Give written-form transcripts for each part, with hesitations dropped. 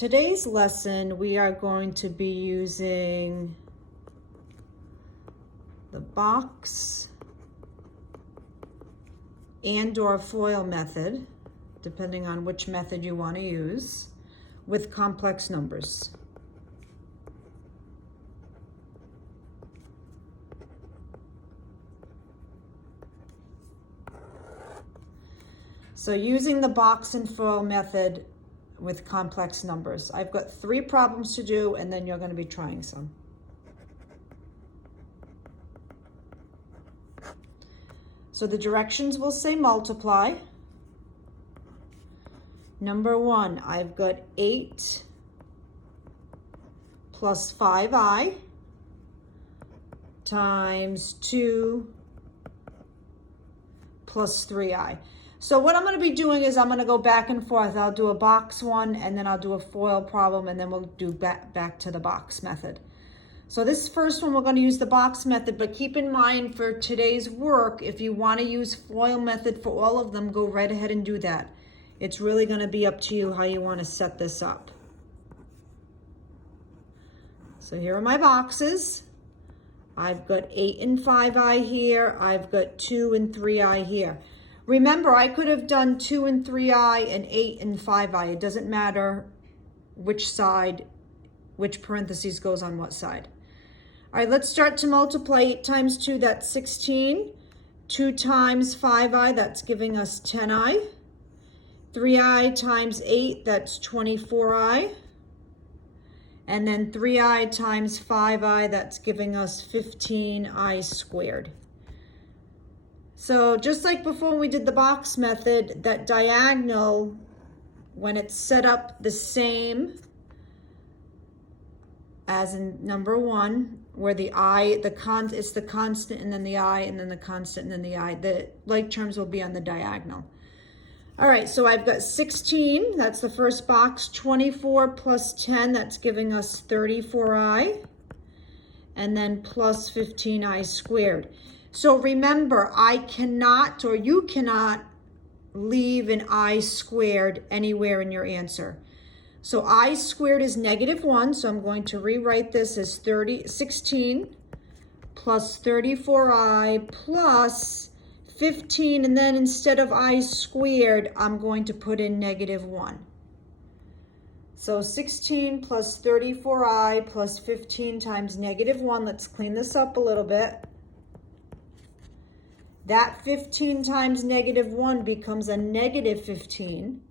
Today's lesson, we are going to be using the box and/or FOIL method, depending on which method you want to use, with complex numbers. So using the box and FOIL method with complex numbers. I've got 3 problems to do, and then you're going to be trying some. So the directions will say multiply. Number 1, I've got 8 plus 5i times 2 plus 3i. So what I'm going to be doing is I'm going to go back and forth. I'll do a box one, and then I'll do a FOIL problem, and then we'll do back to the box method. So this first one, we're going to use the box method, but keep in mind for today's work, if you want to use FOIL method for all of them, go right ahead and do that. It's really going to be up to you how you want to set this up. So here are my boxes. I've got 8 and 5i here. I've got 2 and 3i here. Remember, I could have done 2 and 3i and 8 and 5i. It doesn't matter which side, which parentheses goes on what side. All right, let's start to multiply. 8 times 2, that's 16. 2 times 5i, that's giving us 10i. 3i times 8, that's 24i. And then 3i times 5i, that's giving us 15i squared. So just like before we did the box method, that diagonal, when it's set up the same as in number 1, where the I, it's the constant and then the I and then the constant and then the I, the like terms will be on the diagonal. All right, so I've got 16, that's the first box. 24 plus 10, that's giving us 34i, and then plus 15i squared. So remember, I cannot, or you cannot, leave an I squared anywhere in your answer. So I squared is -1, so I'm going to rewrite this as 16 plus 34i plus 15, and then instead of I squared, I'm going to put in -1. So 16 plus 34i plus 15 times -1. Let's clean this up a little bit. That 15 times -1 becomes a -15.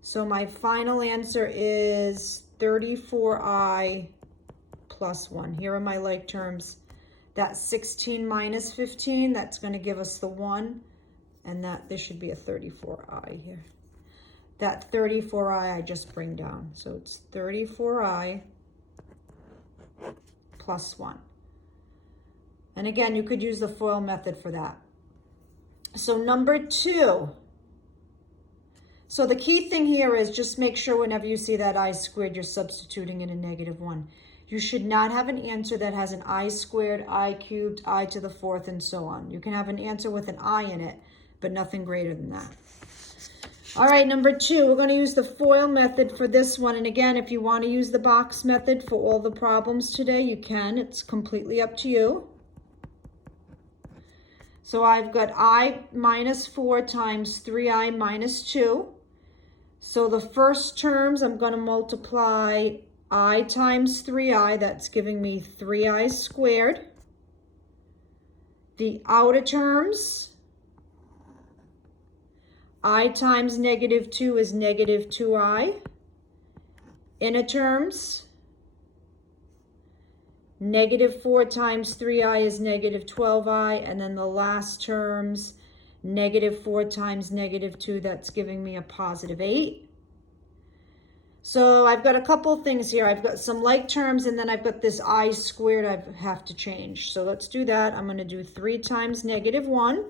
So my final answer is 34i plus 1. Here are my like terms. That's 16 minus 15. That's going to give us the 1. And this should be a 34i here. That 34i I just bring down. So it's 34i plus 1. And again, you could use the FOIL method for that. So number 2. So the key thing here is just make sure whenever you see that I squared, you're substituting in a -1. You should not have an answer that has an I squared, I cubed, I to the 4th, and so on. You can have an answer with an I in it, but nothing greater than that. All right, number 2, we're going to use the FOIL method for this one. And again, if you want to use the box method for all the problems today, you can. It's completely up to you. So I've got I minus 4 times 3i minus 2. So the first terms, I'm going to multiply I times 3i. That's giving me 3i squared. The outer terms, I times -2 is -2i. Inner terms, -4 times 3i is -12i, and then the last terms, -4 times -2, that's giving me a +8. So I've got a couple things here. I've got some like terms, and then I've got this I squared I have to change. So let's do that. I'm going to do 3 times -1.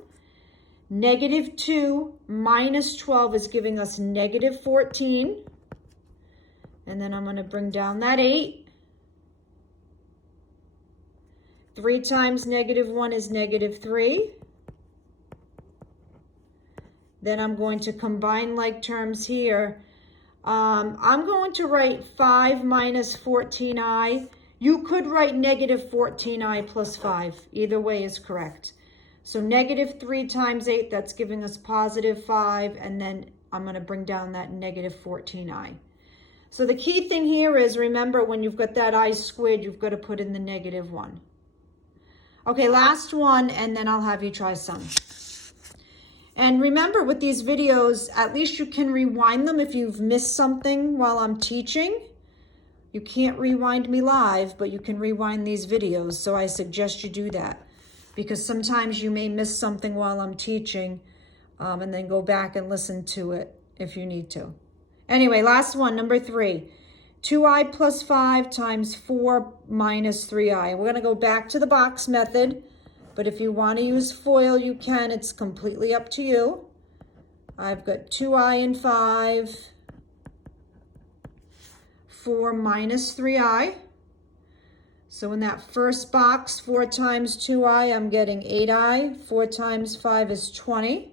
-2 minus 12 is giving us -14. And then I'm going to bring down that 8. 3 times -1 is -3. Then I'm going to combine like terms here. I'm going to write 5 minus 14i. You could write negative 14i plus 5. Either way is correct. So negative 3 times 8, that's giving us positive 5. And then I'm going to bring down that negative 14i. So the key thing here is, remember, when you've got that I squared, you've got to put in the negative 1. Okay, last one, and then I'll have you try some. And remember, with these videos, at least you can rewind them if you've missed something while I'm teaching. You can't rewind me live, but you can rewind these videos. So I suggest you do that, because sometimes you may miss something while I'm teaching, and then go back and listen to it if you need to. Anyway, last one, number 3. 2i plus 5 times 4 minus 3i. We're going to go back to the box method. But if you want to use FOIL, you can. It's completely up to you. I've got 2i and 5, 4 minus 3i. So in that first box, 4 times 2i, I'm getting 8i. 4 times 5 is 20.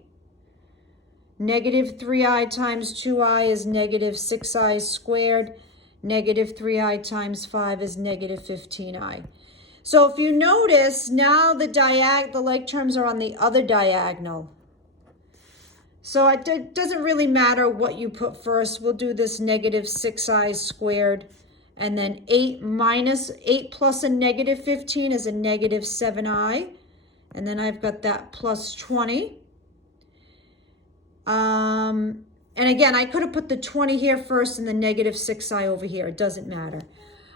Negative 3i times 2i is negative 6i squared. Negative 3i times 5 is negative 15i. So if you notice, now the like terms are on the other diagonal. So it doesn't really matter what you put first. We'll do this negative 6i squared. And then 8 plus a negative 15 is a negative 7i. And then I've got that plus 20. And again, I could have put the 20 here first and the negative 6i over here. It doesn't matter.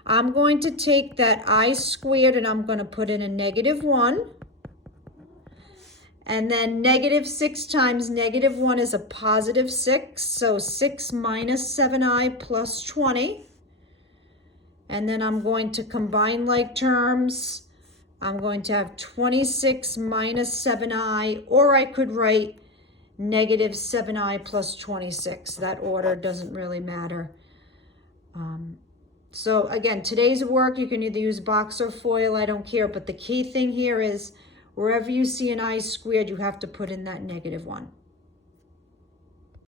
I'm going to take that I squared and I'm going to put in a negative 1. And then negative 6 times negative 1 is a positive 6. So 6 minus 7i plus 20. And then I'm going to combine like terms. I'm going to have 26 minus 7i, or I could write negative 7i plus 26. That order doesn't really matter. So again, today's work, you can either use box or FOIL, I don't care. But the key thing here is, wherever you see an I squared, you have to put in that negative 1.